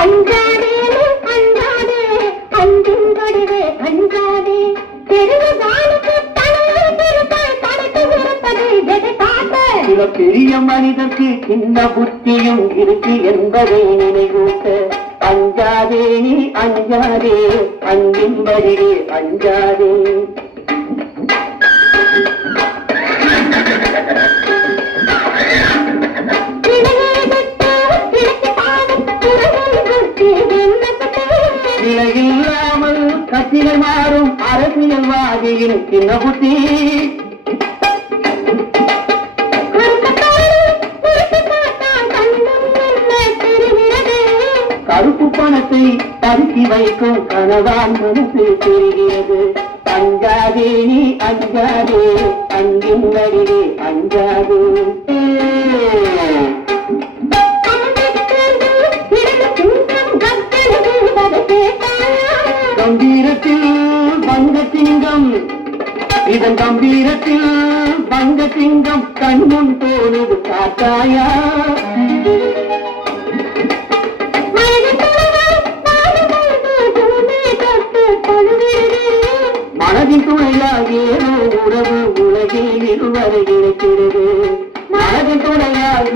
அஞ்சாதே அஞ்சாதே அன்பின் வடிவே அஞ்சாதே பெருவாளுக்கு தலையை திருத்தாய் தடுத்து இருப்பதை எதிர்பார்த்த சில பெரிய மனிதர்க்கு சின்ன புத்தியும் இருக்கு என்பதை நினைவூட்ட அஞ்சாதே நீ அஞ்சாதே அன்பின் வடிவே அஞ்சாதே. இல்லாமல் கட்சியை மாறும் அரசியல்வாதியின் சின்ன புத்தி கருப்பு பணத்தை பருத்தி வைக்கும் கனவான் மனசு தெரிகிறது. அஞ்சாதே நீ அஞ்சாதே அன்பின் வடிவே அஞ்சாதே. கம்பீரத்தில் வங்க சிங்கம் இதன் கம்பீரத்தில் வங்க சிங்கம் கண்முன் தோணுது காத்தாயா. மனதின் துணையால் ஏதோ உறவு உலகில் இருவரை இருக்கிறது. மனதின் துணையால்